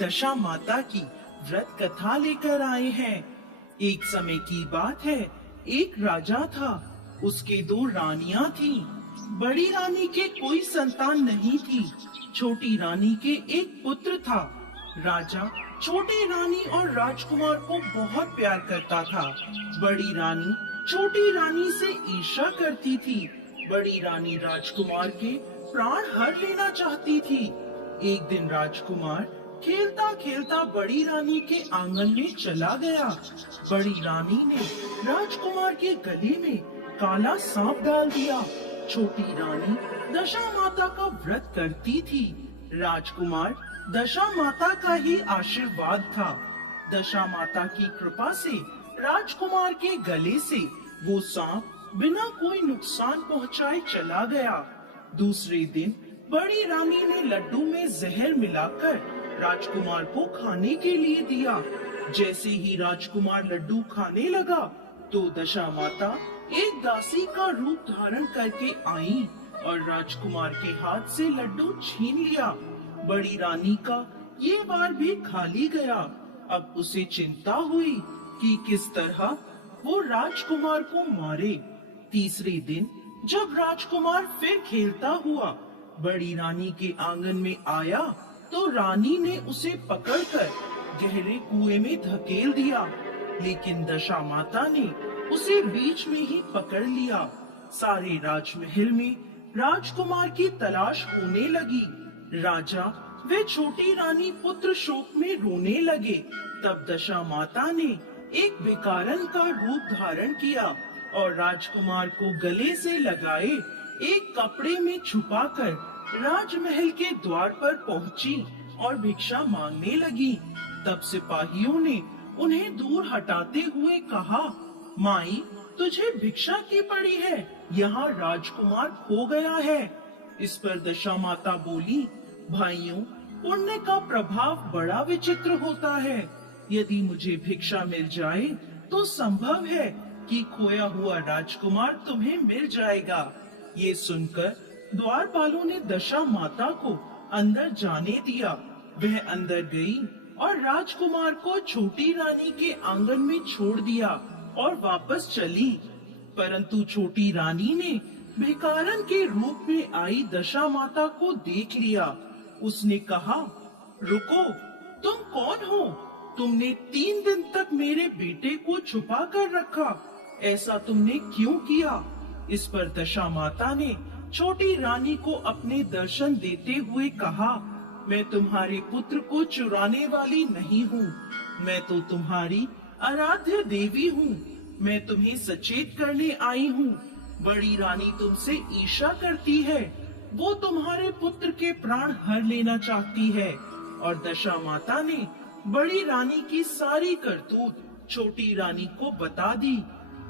दशा माता की व्रत कथा लेकर आए हैं। एक समय की बात है, एक राजा था, उसके दो रानियां थीं। बड़ी रानी के कोई संतान नहीं थी, छोटी रानी के एक पुत्र था। राजा छोटी रानी और राजकुमार को बहुत प्यार करता था। बड़ी रानी छोटी रानी से ईर्ष्या करती थी। बड़ी रानी राजकुमार के प्राण हर लेना चाहती थी। एक दिन राजकुमार खेलता खेलता बड़ी रानी के आंगन में चला गया। बड़ी रानी ने राजकुमार के गले में काला सांप डाल दिया। छोटी रानी दशा माता का व्रत करती थी। राजकुमार दशा माता का ही आशीर्वाद था। दशा माता की कृपा से राजकुमार के गले से वो सांप बिना कोई नुकसान पहुंचाए चला गया। दूसरे दिन बड़ी रानी ने लड्डू में जहर मिलाकर राजकुमार को खाने के लिए दिया। जैसे ही राजकुमार लड्डू खाने लगा तो दशा माता एक दासी का रूप धारण करके आई और राजकुमार के हाथ से लड्डू छीन लिया। बड़ी रानी का ये बार भी खाली गया। अब उसे चिंता हुई कि किस तरह वो राजकुमार को मारे। तीसरे दिन जब राजकुमार फिर खेलता हुआ बड़ी रानी के आंगन में आया तो रानी ने उसे पकड़कर गहरे कुएं में धकेल दिया, लेकिन दशा माता ने उसे बीच में ही पकड़ लिया। सारे राजमहल में राजकुमार की तलाश होने लगी। राजा वे छोटी रानी पुत्र शोक में रोने लगे। तब दशा माता ने एक भिखारन का रूप धारण किया और राजकुमार को गले से लगाए एक कपड़े में छुपाकर राजमहल के द्वार पर पहुंची और भिक्षा मांगने लगी। तब सिपाहियों ने उन्हें दूर हटाते हुए कहा, माई तुझे भिक्षा की पड़ी है, यहाँ राजकुमार खो गया है। इस पर दशा माता बोली, भाइयों पुण्य का प्रभाव बड़ा विचित्र होता है। यदि मुझे भिक्षा मिल जाए तो संभव है कि खोया हुआ राजकुमार तुम्हें मिल जाएगा। ये सुनकर द्वारपालों ने दशा माता को अंदर जाने दिया। वह अंदर गई और राजकुमार को छोटी रानी के आंगन में छोड़ दिया और वापस चली। परंतु छोटी रानी ने भिखारन के रूप में आई दशा माता को देख लिया। उसने कहा, रुको, तुम कौन हो? तुमने 3 दिन तक मेरे बेटे को छुपा कर रखा, ऐसा तुमने क्यों किया? इस पर दशा माता ने छोटी रानी को अपने दर्शन देते हुए कहा, मैं तुम्हारे पुत्र को चुराने वाली नहीं हूँ, मैं तो तुम्हारी आराध्य देवी हूँ। मैं तुम्हें सचेत करने आई हूँ। बड़ी रानी तुमसे ईर्ष्या करती है, वो तुम्हारे पुत्र के प्राण हर लेना चाहती है। और दशा माता ने बड़ी रानी की सारी करतूत छोटी रानी को बता दी।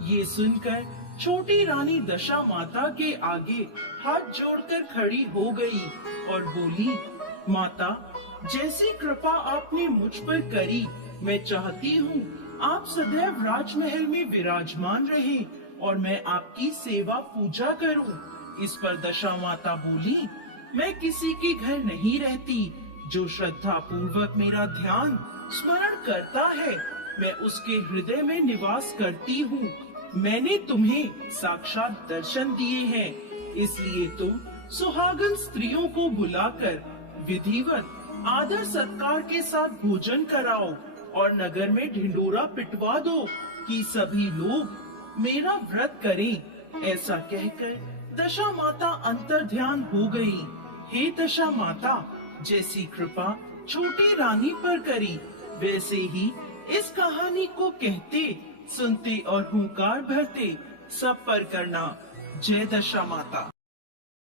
ये सुनकर छोटी रानी दशा माता के आगे हाथ जोड़कर खड़ी हो गई और बोली, माता जैसी कृपा आपने मुझ पर करी, मैं चाहती हूँ आप सदैव राजमहल में विराजमान रहें और मैं आपकी सेवा पूजा करूँ। इस पर दशा माता बोली, मैं किसी के घर नहीं रहती। जो श्रद्धा पूर्वक मेरा ध्यान स्मरण करता है, मैं उसके हृदय में निवास करती हूँ। मैंने तुम्हें साक्षात दर्शन दिए हैं, इसलिए तुम सुहागन स्त्रियों को बुलाकर विधिवत आदर सत्कार के साथ भोजन कराओ और नगर में ढिंडोरा पिटवा दो कि सभी लोग मेरा व्रत करें। ऐसा कहकर दशा माता अंतर्ध्यान हो गई। हे दशा माता, जैसी कृपा छोटी रानी पर करी, वैसे ही इस कहानी को कहते, सुनते और हुंकार भरते सब पर करना। जय दशा माता।